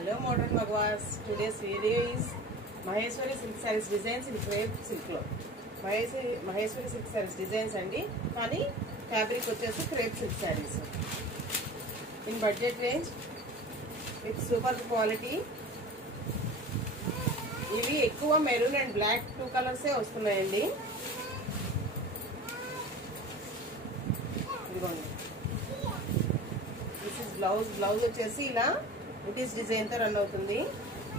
Hello modern Magwas. Today's video is Maheshwari silk sarees designs in crepe silk lo. Maheshwari silk sarees designs andi kani fabric vachesi crepe silk sarees in budget range with super quality. ఇవి ఎక్కువ maroon and black two colours ఏ వస్తున్నాయండి. ఇదిగోండి, this is blouse వచ్చేసి ఇలా బుటీస్ design తో run అవుతుంది.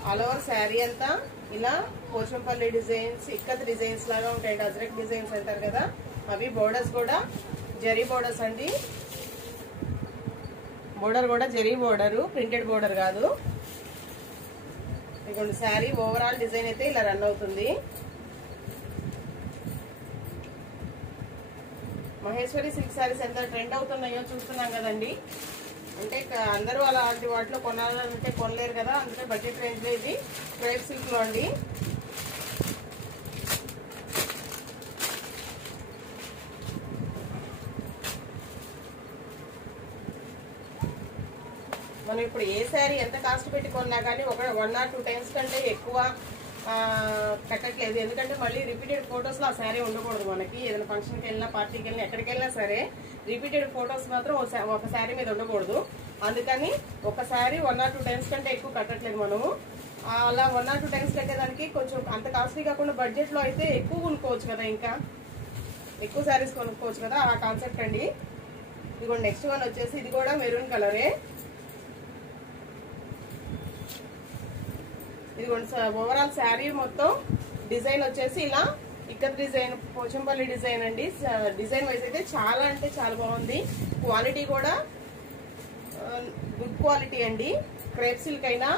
All over sari అంతా ఇలా పోచంపల్లి డిజైన్స్, ఇక్కత్ డిజైన్స్ లాగా ఉంటాయండి. అజ్రక్ డిజైన్స్ అంటారు కదా, అవి బోర్డర్స్ కూడా జరీ బోర్డర్స్ అండి. బోర్డర్ కూడా జరీ బోర్డర్, ప్రింటెడ్ బోర్డర్ కాదు. ఇదిగోండి, శారీ ఓవరాల్ డిజైన్ అయితే ఇలా రన్ అవుతుంది. మహేశ్వరి సిల్క్ శారీస్ ఎంత ట్రెండ్ అవుతున్నాయో చూస్తున్నాం కదండి. అంటే అందరూ అలాంటి వాటిలో కొనాలంటే కొనలేరు కదా, అందుకే బడ్జెట్ రేంజ్ లో ఇది క్రేప్ సిల్క్ లో అండి. మనం ఇప్పుడు ఏ శారీ ఎంత కాస్ట్ పెట్టి కొన్నా కానీ 1 or 2 times కంటే ఎక్కువ పెట్టట్లేదు. ఎందుకంటే మళ్ళీ రిపీటెడ్ ఫొటోస్ లో ఆ శారీ ఉండకూడదు. మనకి ఏదైనా ఫంక్షన్కి వెళ్ళినా, పార్టీకి వెళ్ళినా, ఎక్కడికి వెళ్ళినా సరే రిపీటెడ్ ఫొటోస్ మాత్రం ఒక శారీ మీద ఉండకూడదు. అందుకని ఒక శారీ 1 or 2 times కంటే ఎక్కువ కట్టట్లేదు మనము. అలా 1 or 2 times కట్టేదానికి కొంచెం అంత కాస్ట్లీ కాకుండా బడ్జెట్ లో అయితే ఎక్కువ కొనుక్కోవచ్చు కదా, ఇంకా ఎక్కువ శారీస్ కొనుక్కోవచ్చు కదా, ఆ కాన్సెప్ట్ అండి. ఇదిగోండి, నెక్స్ట్ వన్ వచ్చేసి ఇది కూడా మెరూన్ కలరే. ఇదిగోండి, ఓవరాల్ శారీ మొత్తం డిజైన్ వచ్చేసి ఇలా ఇక్కత్ డిజైన్, పోచంపల్లి డిజైన్ అండి. డిజైన్ వైజ్ అయితే చాలా అంటే చాలా బాగుంది. క్వాలిటీ కూడా గుడ్ క్వాలిటీ అండి. క్రేప్ సిల్క్ అయినా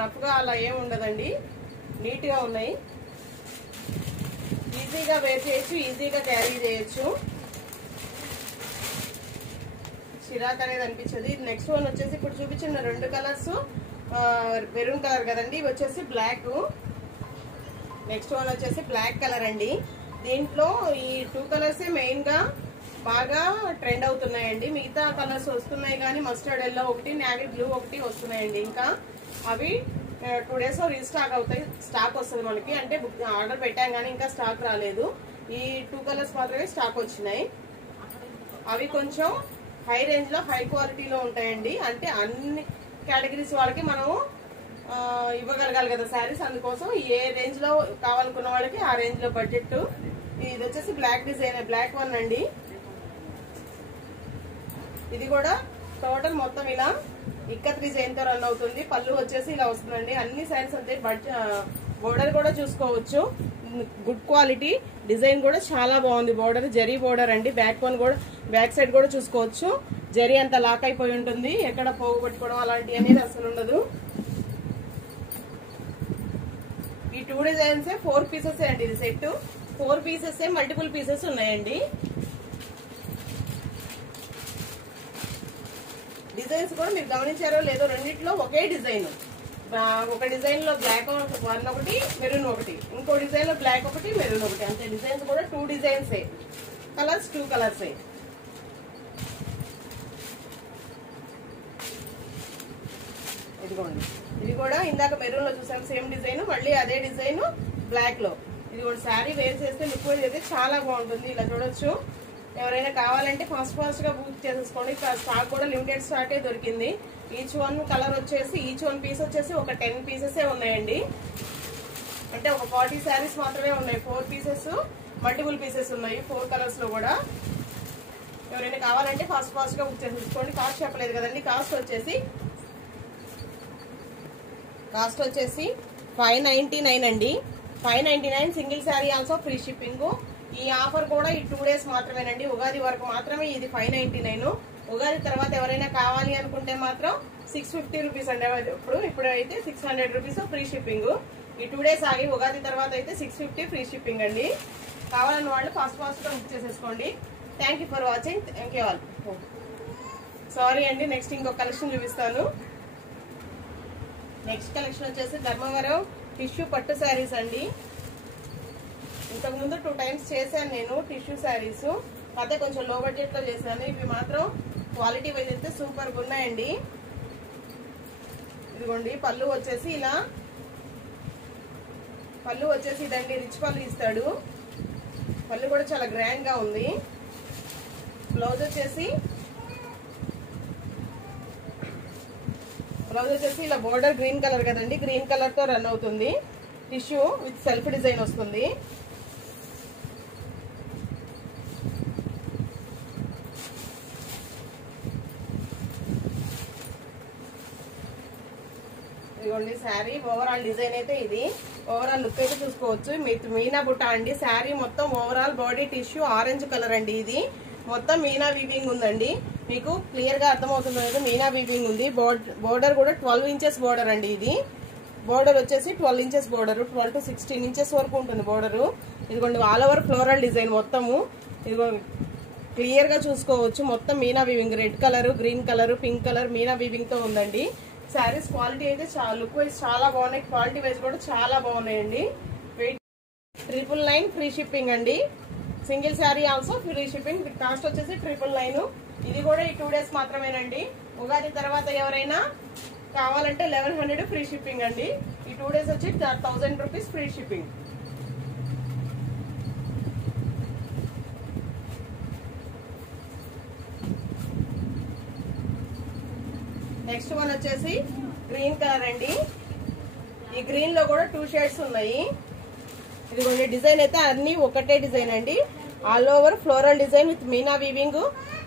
రఫ్ గా అలా ఏమి ఉండదండి, నీట్ గా ఉన్నాయి. ఈజీగా వేర్ చేయొచ్చు, ఈజీగా క్యారీ చేయొచ్చు, చిరాక్ అనేది అనిపించదు. ఇది నెక్స్ట్ వన్ వచ్చేసి ఇప్పుడు చూపించిన 2 కలర్స్ మెరూన్ కలర్ కదండి, ఇవి వచ్చేసి బ్లాక్. నెక్స్ట్ వన్ వచ్చేసి బ్లాక్ కలర్ అండి. దీంట్లో ఈ 2 కలర్స్ మెయిన్ గా బాగా ట్రెండ్ అవుతున్నాయండి. మిగతా కలర్స్ వస్తున్నాయి కానీ మస్టర్డ్ ఎల్లో ఒకటి, నేవీ బ్లూ ఒకటి వస్తున్నాయండి. ఇంకా అవి 2 days లో రీస్టాక్ అవుతాయి, స్టాక్ వస్తుంది మనకి. అంటే ఆర్డర్ పెట్టాం కానీ ఇంకా స్టాక్ రాలేదు. ఈ 2 కలర్స్ మాత్రమే స్టాక్ వచ్చినాయి. అవి కొంచెం హై రేంజ్ లో, హై క్వాలిటీలో ఉంటాయండి. అంటే అన్ని కేటగిరీస్ వాళ్ళకి మనం ఇవ్వగలగాలి కదా శారీస్. అందుకోసం ఏ రేంజ్ లో కావాలనుకున్న వాళ్ళకి ఆ రేంజ్ లో బడ్జెట్. ఇది వచ్చేసి బ్లాక్ డిజైన్, బ్లాక్ వన్ అండి. ఇది కూడా టోటల్ మొత్తం ఇలా ఇక్కత్ డిజైన్ తో రన్ అవుతుంది. పళ్ళు వచ్చేసి ఇలా వస్తుందండి. అన్ని శారీస్ అంతే. బోర్డర్ కూడా చూసుకోవచ్చు, గుడ్ క్వాలిటీ. డిజైన్ కూడా చాలా బాగుంది. బోర్డర్ జరీ బోర్డర్ అండి. బ్యాక్ సైడ్ కూడా చూసుకోవచ్చు. జరీ అంతా లాక్ అయిపోయి ఉంటుంది, ఎక్కడ పోగొట్టుకోవడం అలాంటివి అనేది అసలు ఉండదు. ఈ 2 డిజైన్స్ 4 పీసెస్ అండి. ఇది సెట్ 4 పీసెస్, మల్టిపుల్ పీసెస్ ఉన్నాయండి. డిజైన్స్ కూడా మీరు గమనించారో లేదో, రెండిట్లో ఒకే డిజైన్. ఒక డిజైన్ లో బ్లాక్ ఒకటి, మెరూన్ ఒకటి, ఇంకో డిజైన్ లో బ్లాక్ ఒకటి, మెరూన్ ఒకటి, అంతే. డిజైన్స్ కూడా 2 డిజైన్స్, కలర్స్ 2 కలర్స్. ఇదిగోండి, ఇది కూడా ఇందాక మెరూన్ లో చూసాం సేమ్ డిజైన్, మళ్ళీ అదే డిజైన్ బ్లాక్ లో. ఇదిగోండి, శారీ వేర్ చేస్తే లుక్ వైజ్ అయితే చాలా బాగుంటుంది. ఇలా చూడొచ్చు. ఎవరైనా కావాలంటే ఫాస్ట్ గా బుక్ చేసేసుకోండి. స్టాక్ కూడా లిమిటెడ్ స్టాకే దొరికింది. ఈచ్ వన్ కలర్ వచ్చేసి, ఈచ్ వన్ పీస్ వచ్చేసి ఒక 10 పీసెస్ ఉన్నాయండి. అంటే ఒక 40 శారీస్ మాత్రమే ఉన్నాయి. 4 పీసెస్, మల్టిపుల్ పీసెస్ ఉన్నాయి 4 కలర్స్ లో కూడా. ఎవరైనా కావాలంటే ఫాస్ట్ గా బుక్ చేసేసుకోండి. కాస్ట్ చెప్పలేదు కదండి. కాస్ట్ వచ్చేసి 599 అండి. 599 single sari also free shipping. ఈ ఆఫర్ కూడా ఈ 2 days మాత్రమేనండి. ఉగాది వరకు మాత్రమే ఇది 599. ఉగాది తర్వాత ఎవరైనా కావాలి అనుకుంటే మాత్రం 650 రూపీస్ అండి. ఇప్పుడు అయితే 600 రూపీస్ ఫ్రీ షిప్పింగ్. ఈ 2 days ఆగి ఉగాది తర్వాత అయితే 650 ఫ్రీ షిప్పింగ్ అండి. కావాలని వాళ్ళు ఫాస్ట్ గా బుక్ చేసేసుకోండి. Thank you for watching. Thank you all. Sorry అండి, నెక్స్ట్ ఇంకొక కలెక్షన్ చూపిస్తాను. నెక్స్ట్ కలెక్షన్ వచ్చేసి ధర్మవరం టిష్యూ పట్టు శారీస్ అండి. ఇంతకు ముందు 2 times చేశాను నేను టిష్యూ శారీస్. అదే కొంచెం లో బడ్జెట్ లో చేశాను. ఇవి మాత్రం క్వాలిటీ వైజ్ అయితే సూపర్ గా ఉన్నాయండి. ఇదిగోండి పళ్ళు వచ్చేసి ఇలా, పళ్ళు వచ్చేసి ఇదండి, రిచ్ పళ్ళు ఇస్తాడు. పళ్ళు కూడా చాలా గ్రాండ్ గా ఉంది. బ్లౌజ్ వచ్చేసి ఇలా బోర్డర్ గ్రీన్ కలర్ కదండి, గ్రీన్ కలర్ తో రన్ అవుతుంది. టిష్యూ విత్ సెల్ఫ్ డిజైన్ వస్తుంది. ఇదిగోండి శారీ ఓవరాల్ డిజైన్ అయితే ఇది. ఓవరాల్ లుక్ అయితే చూసుకోవచ్చు. మీనా బుట్ట అండి. శారీ మొత్తం overall body tissue orange colour అండి. ఇది మొత్తం మీనా వీవింగ్ ఉందండి. మీకు క్లియర్ గా అర్థమవుతుంది లేదు, మీనా వీవింగ్ ఉంది. బోర్డర్ కూడా 12 ఇంచెస్ బోర్డర్ అండి. ఇది బోర్డర్ వచ్చేసి 12 ఇంచెస్ బోర్డర్, 12 to 16 ఇంచెస్ వరకు ఉంటుంది బోర్డర్. ఇదిగోండి ఆల్ ఓవర్ ఫ్లోరల్ డిజైన్ మొత్తము. ఇదిగో క్లియర్ గా చూసుకోవచ్చు. మొత్తం Meena weaving, red colour, green colour, pink colour Meena weaving తో ఉందండి. శారీస్ క్వాలిటీ అయితే చాలా, లుక్ వైజ్ చాలా బాగున్నాయి. క్వాలిటీ వైజ్ కూడా చాలా బాగున్నాయండి. వెయిట్ 999 ఫ్రీ షిప్పింగ్ అండి. Single sari also free shipping. Cost వచ్చేసి 999. ఇది కూడా ఈ 2 డేస్ మాత్రమేనండి. ఉగాది తర్వాత ఎవరైనా కావాలంటే 1100 ఫ్రీ షిప్పింగ్ అండి. ఈ 2 డేస్ వచ్చి 1000 rupees free shipping. Next one వచ్చేసి గ్రీన్ కలర్ అండి. ఈ గ్రీన్ లో కూడా 2 షేడ్స్ ఉన్నాయి. ఇదిగోండి డిజైన్ అయితే అన్ని ఒకటే డిజైన్ అండి. All over floral design with Meena weaving.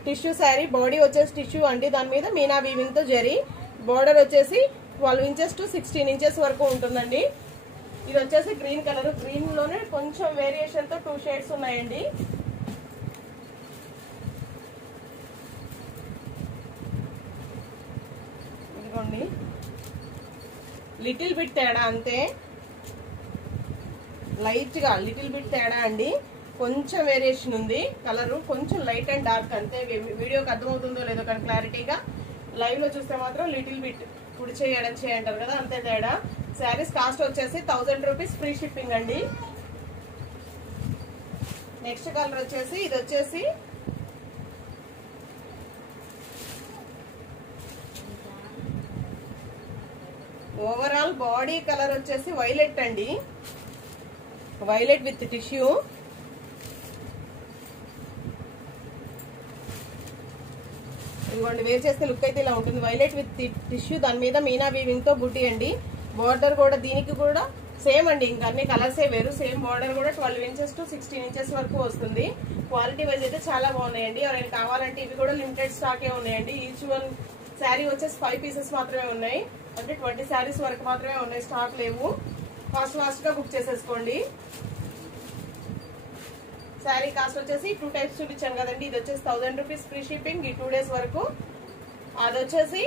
Tissue sari, body వచ్చేసి టిష్యూ అండి, దాని మీద మీనా వీవింగ్ తో జరీ. బోర్డర్ వచ్చేసి 12 ఇంచెస్ to 16 ఇంచెస్ వరకు ఉంటుందండి. ఇది వచ్చేసి గ్రీన్ కలర్. గ్రీన్ లోనే కొంచెం వేరియేషన్ తో 2 షేడ్స్ ఉన్నాయండి. ఇదిగోండి లిటిల్ బిట్ తేడా అంతే, లైట్ గా లిటిల్ బిట్ తేడా అండి. కొంచెం వేరియేషన్ ఉంది. కలర్ కొంచెం లైట్ అండ్ డార్క్ అంతే. వీడియోకి అర్థమవుతుందో లేదో కానీ క్లారిటీగా, లైవ్ లో చూస్తే మాత్రం లిటిల్ బిట్ కుడి చేయడం చేయంటారు కదా, అంతే తేడా. శారీస్ కాస్ట్ వచ్చేసి 1000 రూపీస్ ఫ్రీ షిప్పింగ్ అండి. నెక్స్ట్ కలర్ వచ్చేసి ఇది వచ్చేసి ఓవరాల్ బాడీ కలర్ వచ్చేసి వైలెట్ అండి. Violet with tissue. ఇదిగోండి వేర్ చేస్తే లుక్ అయితే ఇలా ఉంటుంది. వైలెట్ విత్ టిష్యూ, దాని మీద మీనా వీవింగ్ తో బుట్టి అండి. బోర్డర్ కూడా దీనికి కూడా సేమ్ అండి, ఇంకా అన్ని కలర్సే వేరు. సేమ్ బోర్డర్ కూడా 12 ఇంచెస్ to 16 ఇంచెస్ వరకు వస్తుంది. క్వాలిటీ వైజ్ అయితే చాలా బాగున్నాయండి. ఎవరైనా కావాలంటే ఇవి కూడా లిమిటెడ్ స్టాకే ఉన్నాయండి. ఈచ్ వన్ శారీ వచ్చేసి 5 పీసెస్ మాత్రమే ఉన్నాయి. అంటే 20 శారీస్ వరకు మాత్రమే ఉన్నాయి, స్టాక్ లేవు. ఫాస్ట్ గా బుక్ చేసేసుకోండి. శారీ కాస్ట్ వచ్చేసి 2 టైప్స్ చూపించాను కదండి. ఇది వచ్చేసి 1000 రూపీస్ ఫ్రీ షిప్పింగ్ ఈ 2 డేస్ వరకు. అది వచ్చేసి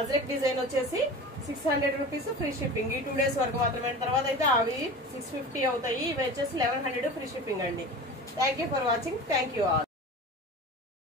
అజ్రక్ డిజైన్ వచ్చేసి 600 రూపీస్ ఫ్రీ షిప్పింగ్ ఈ 2 డేస్ వరకు మాత్రమే. తర్వాత అయితే అవి 650 అవుతాయి. ఇవి వచ్చేసి 1100 ఫ్రీ షిప్పింగ్ అండి. Thank you for watching. Thank you all.